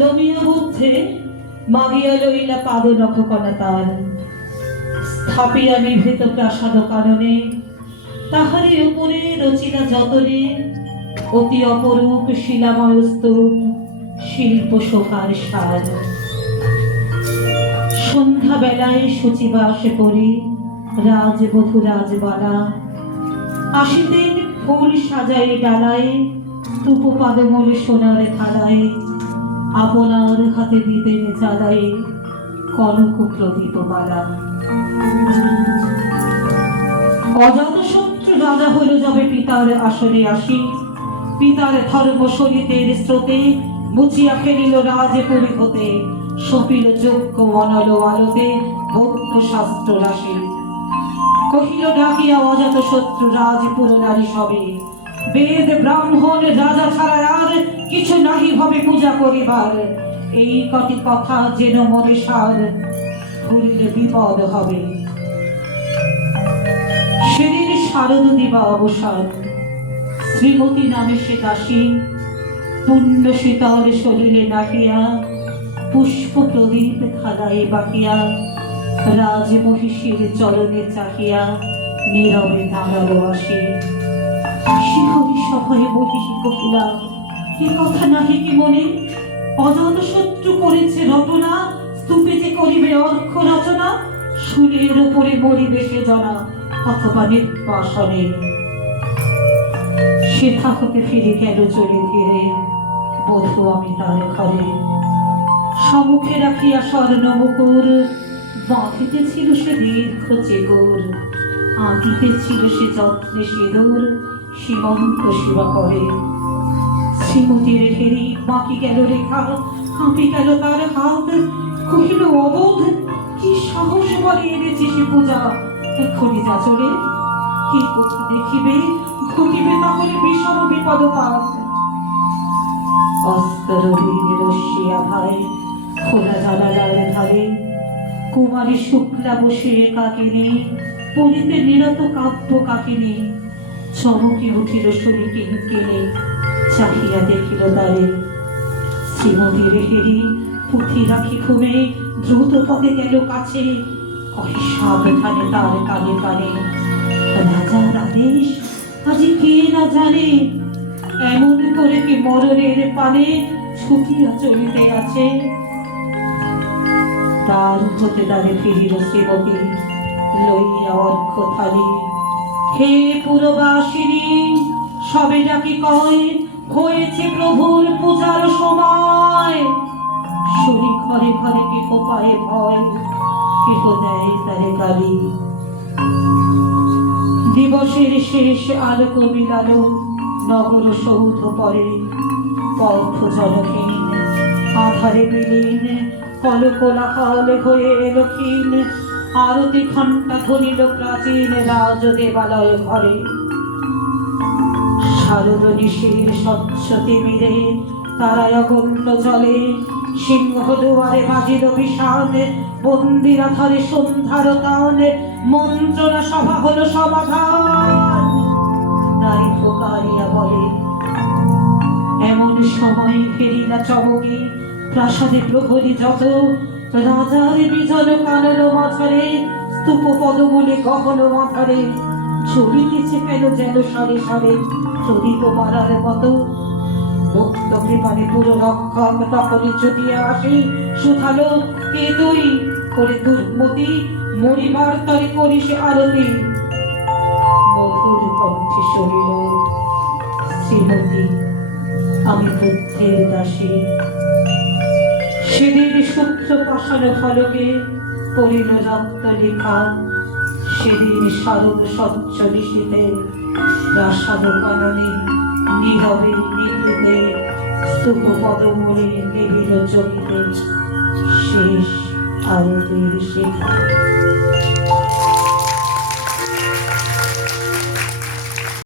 নমিয়া বুদ্ধে মাগিয়া লইলা পাদ নখ কণা তার, স্থাপিয়া নিভৃত প্রাসাদ কাননে, তাহারই উপরে রচিলা যতনে অতি অপরূপ শিলাময় স্তূপ, শিল্প শোভার সার। সন্ধ্যা বেলায় সূচিবাসে পড়ি রাজবধূ রাজবালা, আসিতেন ফুল সাজাই ডালায়, স্তূপ পাদমূলে সোনার থালায়, আপনার হাতে দিতেন জ্বালায় কনক প্রদীপ মালা। অজাতশত্রু রাজা হইল যবে পিতার আসনে আসি, পিতার ধর্ম সরিতের স্রোতে মুছিয়া ফেলিল রাজপুরী হতে, সপিল যজ্ঞ অনল আলোতে বৌদ্ধ শাস্ত্র রাশি। কহিল ডাকিয়া অজাতশত্রু রাজপুর নারী সবে, বেদ ব্রাহ্মণ রাজা ছাড়া আর কিছু নাহি হবে পূজা করিবার, এই কটি কথা যেন মনে সার, ভুলিলে বিপদ হবে। সেদিন শারদ দিবা অবসান, শ্রীমতী নামে সে দাসী, পুণ্য শীতল শরীরে নাহিয়া, পুষ্প প্রদীপ থালায় বাকিয়া, রাজমহিষীর চরণে চাহিয়া নীরবে দাঁড়ালো আসি। শিহরি সভয়ে মহিষী কহিলা, এ কথা নাহি কি মনে? অজাতশত্রু করেছে রটনা, স্তূপে যে করিবে অর্ঘ্য রচনা, শুলের উপরে মরিবে সে জনা, অথবা নির্বাসনে। সেথা হতে ফিরে গেল চলে ধীরে, বধূ আমি তার ঘরে। সম্মুখে রাখিয়া স্বর্ণ মুকুর, বাঁধিতেছিল সে দীর্ঘ চেগুর, আঁকিতেছিল সে যত্নে সিঁদুর, সীমন্ত সেবা করে। শ্রীমতীর হেরি বাঁকি গেল রেখা, কাঁপি গেল তার হাত, কহিল অবোধ কি সাহস বলে এনেছে সে পূজা, এখনই যা চলে, কি কোথা দেখিবে ঘটিবে তাহলে বিষম বিপদপাত। অস্তরবীর রশ্মিয়া ভাই খোলা জানালার ধারে, কুমারী শুক্লা বসে একাকিনী, পড়িতে নিরত কাব্য কাহিনী, চমকে উঠিল শরীরে কেনে, চাহিয়া দেখিল তারে। শ্রীমতীর হেরি পুঁথি রাখি ঘুমে দ্রুত পদে গেল কাছে, কহে সাবধানে তার কানে কানে, রাজার আদেশ আজি কে না জানে, এমন করে কি মরণের পানে ছুটিয়া চলিতে আছে। তার হতে দ্বারে ফিরিল শ্রীমতী লইয়া অর্ঘ্য থালি, হে পুরবাসিনী সবে ডাকি কয়, হয়েছে প্রভুর পূজার সময়। শরী ঘরে ঘরে কে কোপায় ভয়, কেহ দেয় তারে গালি। দিবসের শেষ আলোক মিলালো নগর সৌধ পরে, পথ জলহীন আধারে বিলীন, কল কোলাহল হয়ে এলো ক্ষীণ, আরতি ঘণ্টা ধ্বনিল প্রাচীন রাজ দেবালয় ঘরে। শারদ নিশির স্বচ্ছ তিমিরে তারায় অগণ্য জলে, সিংহ দুয়ারে বাজিল বিষাদ, বন্দিরা ধরে সন্ধ্যার তান, মন্ত্রণা সভা হলো সমাধান। নারী ফোকারিয়া বলে, এমন সময় ফেরিলা চমকে প্রাসাদে প্রহরী যত, রাজার বিজল কানন মাঝারে, স্তূপ পদমূলে গহন মাথারে, চলিতেছে কেন যেন সারে সারে প্রদীপ মারার মতো। মুক্ত কৃপানে পুরো রক্ষক তখনই ছুটিয়া আসি, শুধালো কে তুই করে দুর্মতি, মরিবার তরে করিস আরতি। মধুর কণ্ঠে শরীর, শ্রীমতী আমি বুদ্ধের দাসী। সেদিন সূত্র পাষাণ ফলকে পড়িল রক্ত লেখা, সেদিন শারদ স্বচ্ছ নিশীতে প্রাসাদ কাননে, নীরবে নিভৃতে স্তূপ পদমূলে নিবিল চকিতে শেষ আরতির শিখা।